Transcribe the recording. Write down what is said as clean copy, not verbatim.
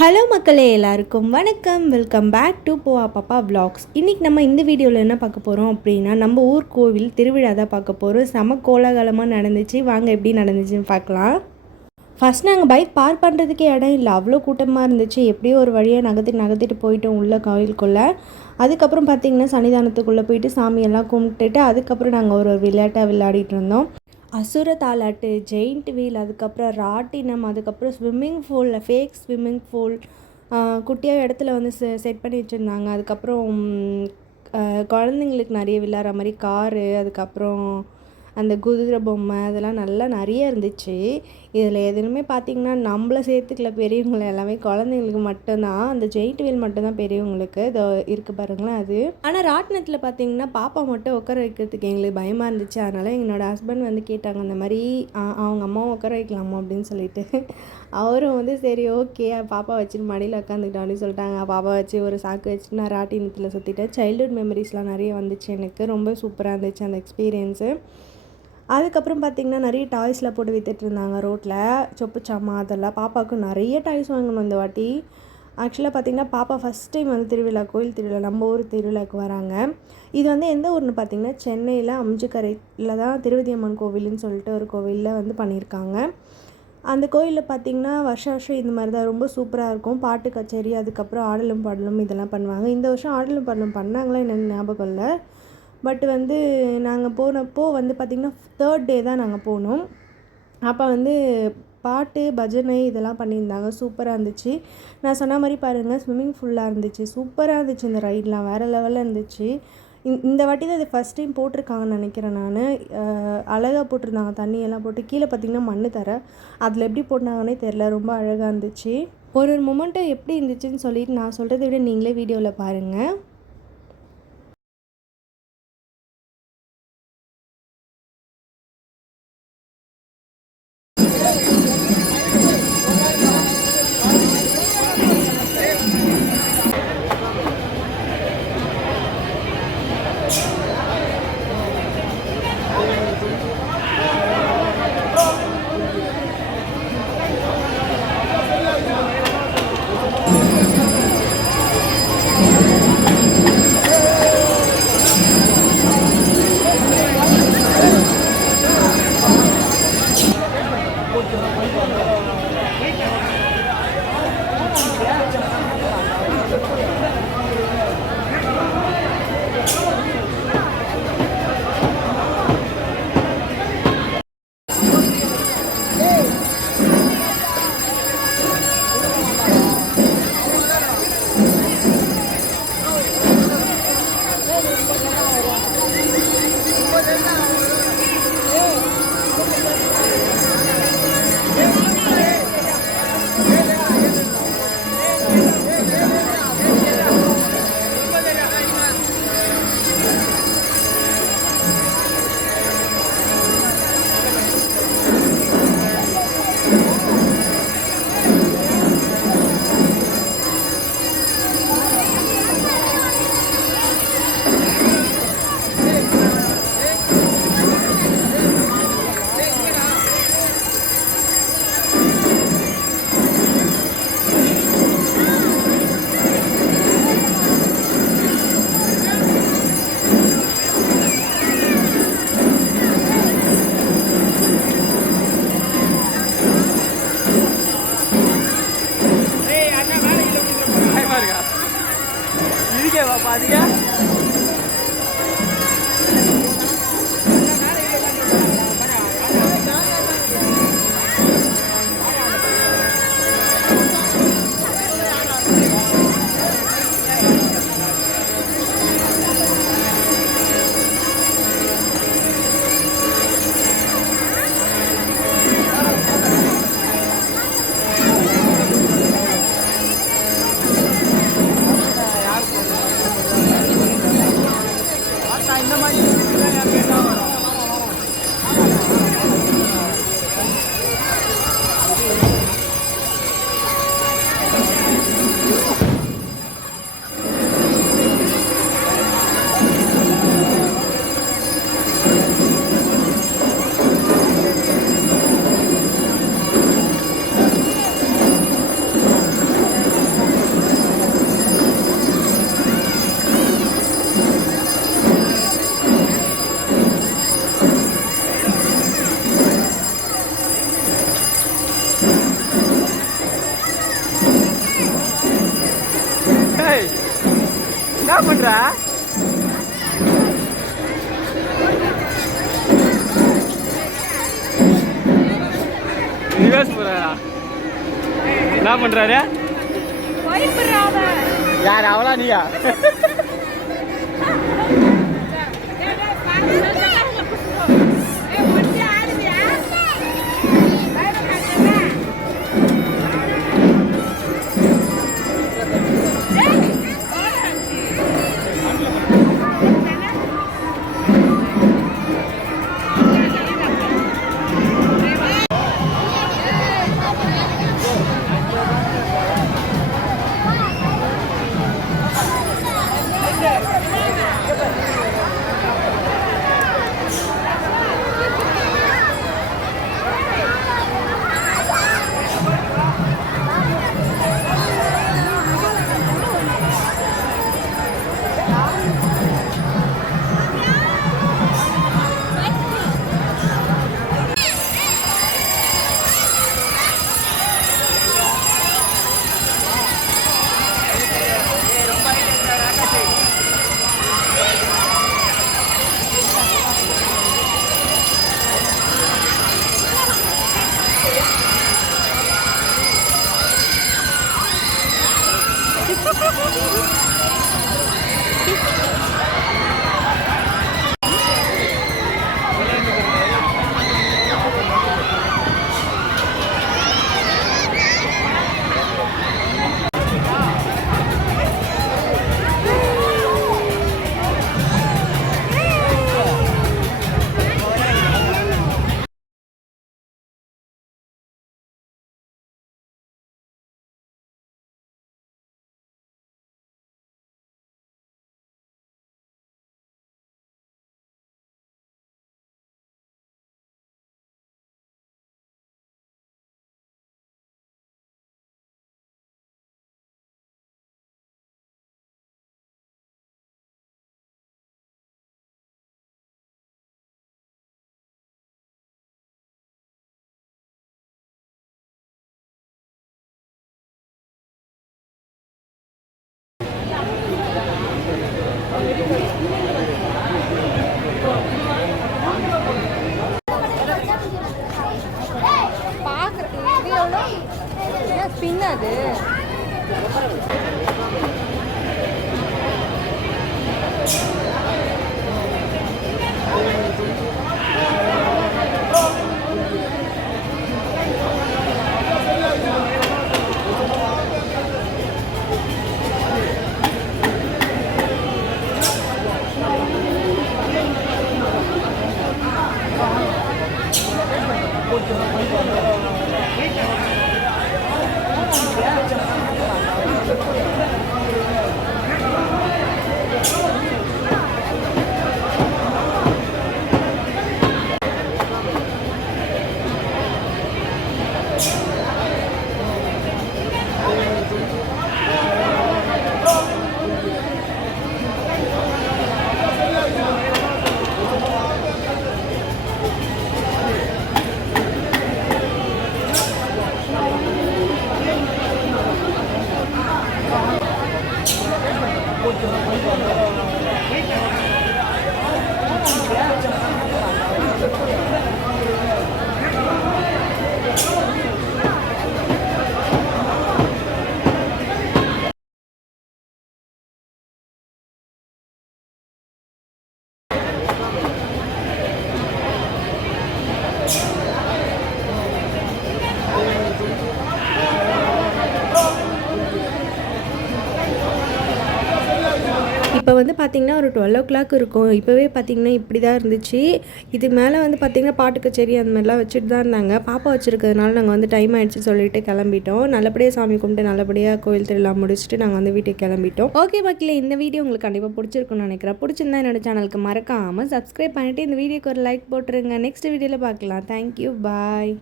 Hello மக்களே, எல்லாருக்கும் வணக்கம். வெல்கம் பேக் டு போவா பாப்பா விலாக்ஸ். இன்றைக்கி நம்ம இந்த வீடியோவில் என்ன பார்க்க போகிறோம் அப்படின்னா, நம்ம ஊர் கோவில் திருவிழா தான் பார்க்க போகிறோம். செம கோலாகலமாக நடந்துச்சு. வாங்க எப்படி நடந்துச்சுன்னு பார்க்கலாம். ஃபஸ்ட் நாங்கள் பைக் பார்க் பண்ணுறதுக்கே இடம் இல்லை, அவ்வளோ கூட்டமாக இருந்துச்சு. எப்படியோ ஒரு வழியாக நகர்த்திட்டு போயிட்டோம் உள்ள கோவிலுக்குள்ளே. அதுக்கப்புறம் பார்த்திங்கன்னா சன்னிதானத்துக்குள்ளே போயிட்டு சாமியெல்லாம் கும்பிட்டுட்டு அதுக்கப்புறம் நாங்கள் ஒரு விளையாட்டாக விளையாடிட்டு இருந்தோம். அசுர தாலாட்டு, ஜெயிண்ட் வீல், அதுக்கப்புறம் ராட்டினம், அதுக்கப்புறம் ஸ்விம்மிங் பூலில் ஃபேக் ஸ்விம்மிங் பூல் குட்டியாக இடத்துல வந்து செட் பண்ணி வச்சுருந்தாங்க. அதுக்கப்புறம் குழந்தைங்களுக்கு நிறைய விளையாடுற மாதிரி காரு, அதுக்கப்புறம் அந்த குதிரை பொம்மை, அதெல்லாம் நல்லா நிறைய இருந்துச்சு. இதில் எதுவுமே பார்த்திங்கன்னா நம்மளை சேர்த்துக்கல, பெரியவங்களை எல்லாமே குழந்தைங்களுக்கு மட்டும்தான். அந்த ஜெயிண்ட் வீல் மட்டும்தான் பெரியவங்களுக்கு இதோ இருக்குது பாருங்களேன் அது. ஆனால் ராட்டினத்தில் பார்த்திங்கன்னா பாப்பா மட்டும் உட்கார வைக்கிறதுக்கு எங்களுக்கு பயமாக இருந்துச்சு. அதனால் என்னோடய ஹஸ்பண்ட் வந்து கேட்டாங்க, அந்த மாதிரி அவங்க அம்மாவும் உட்கார வைக்கலாமா அப்படின்னு சொல்லிட்டு. அவரும் வந்து சரி ஓகே பாப்பா வச்சுட்டு மடியில் உட்காந்துக்கிட்டோம் அப்படின்னு சொல்லிட்டாங்க. பாப்பா வச்சு ஒரு சாக்கு வச்சுட்டு நான் ராட்டினத்தில் சுற்றிட்டேன். சைல்டுஹுட் மெமரிஸ்லாம் நிறைய வந்துச்சு எனக்கு. ரொம்ப சூப்பராக இருந்துச்சு அந்த எக்ஸ்பீரியன்ஸு. அதுக்கப்புறம் பார்த்திங்கன்னா நிறைய டாய்ஸ்லாம் போட்டு விற்றுட்ருந்தாங்க ரோட்டில், சொப்பு சாமா அதெல்லாம். பாப்பாவுக்கு நிறைய டாய்ஸ் வாங்கணும் இந்த வாட்டி. ஆக்சுவலாக பார்த்திங்கன்னா பாப்பா ஃபஸ்ட் டைம் வந்து திருவிழா, கோயில் திருவிழா, நம்ம ஊர் திருவிழாவுக்கு வராங்க. இது வந்து எந்த ஊர்னு பார்த்திங்கன்னா சென்னையில் அம்ஜிக்கரையில் தான் திருவதியம்மன் கோவில்னு சொல்லிட்டு ஒரு கோவிலில் வந்து பண்ணியிருக்காங்க. அந்த கோயிலில் பார்த்திங்கன்னா வருஷம் இந்த மாதிரி தான் ரொம்ப சூப்பராக இருக்கும். பாட்டு கச்சேரி, அதுக்கப்புறம் ஆடலும் பாடலும் இதெல்லாம் பண்ணுவாங்க. இந்த வருஷம் ஆடலும் பாடலும் பண்ணாங்களா என்னென்னு ஞாபகம் இல்லை. பட் வந்து நாங்கள் போனப்போ வந்து பார்த்திங்கன்னா 3rd டே தான் நாங்கள் போனோம். அப்போ வந்து பாட்டு பஜனை இதெல்லாம் பண்ணியிருந்தாங்க. சூப்பராக இருந்துச்சு. நான் சொன்ன மாதிரி பாருங்கள், ஸ்விம்மிங் ஃபுல்லாக இருந்துச்சு. சூப்பராக இருந்துச்சு. இந்த ரைடெலாம் வேறு லெவலில் இருந்துச்சு. இந்த வாட்டி தான் இது ஃபஸ்ட் டைம் போட்டிருக்காங்கன்னு நினைக்கிறேன் நான். அழகாக போட்டிருந்தாங்க, தண்ணியெல்லாம் போட்டு. கீழே பார்த்திங்கன்னா மண் தர, அதில் எப்படி போட்டாங்கன்னே தெரில, ரொம்ப அழகாக இருந்துச்சு. ஒரு மொமெண்ட்டு எப்படி இருந்துச்சுன்னு சொல்லிட்டு நான் சொல்கிறத விட நீங்களே வீடியோவில் பாருங்கள். பாதியா என்ன பண்ற? ரிவர்ஸ் போறாரா? என்ன பண்றாரு? யார் அவளா நீயா? ஸ்பின் அது இப்போ வந்து பார்த்திங்கன்னா ஒரு 12 இருக்கும். இப்போவே பார்த்திங்கன்னா இப்படி தான் இருந்துச்சு. இது மேலே வந்து பார்த்திங்கன்னா பாட்டு கச்சேரி அந்த மாதிரிலாம் வச்சுட்டு தான் இருந்தாங்க. பாப்பா வச்சுருக்கிறதுனால நாங்கள் வந்து டைம் ஆகிடுச்சு சொல்லிட்டு கிளம்பிட்டோம். நல்லபடியாக சாமி கும்பிட்டு நல்லபடியாக கோயில் திருவிழா முடிச்சுட்டு நாங்கள் வந்து வீட்டுக்கு கிளம்பிட்டோம். ஓகே மக்களே, இந்த வீடியோ உங்களுக்கு கண்டிப்பாக பிடிச்சிருக்குன்னு நினைக்கிறேன். பிடிச்சிருந்தா என்னோட சேனலுக்கு மறக்காமல் சப்ஸ்கிரைப் பண்ணிவிட்டு இந்த வீடியோக்கு ஒரு லைக் போட்டுருங்க. நெக்ஸ்ட் வீடியோவில் பார்க்கலாம். தேங்க்யூ, பாய்.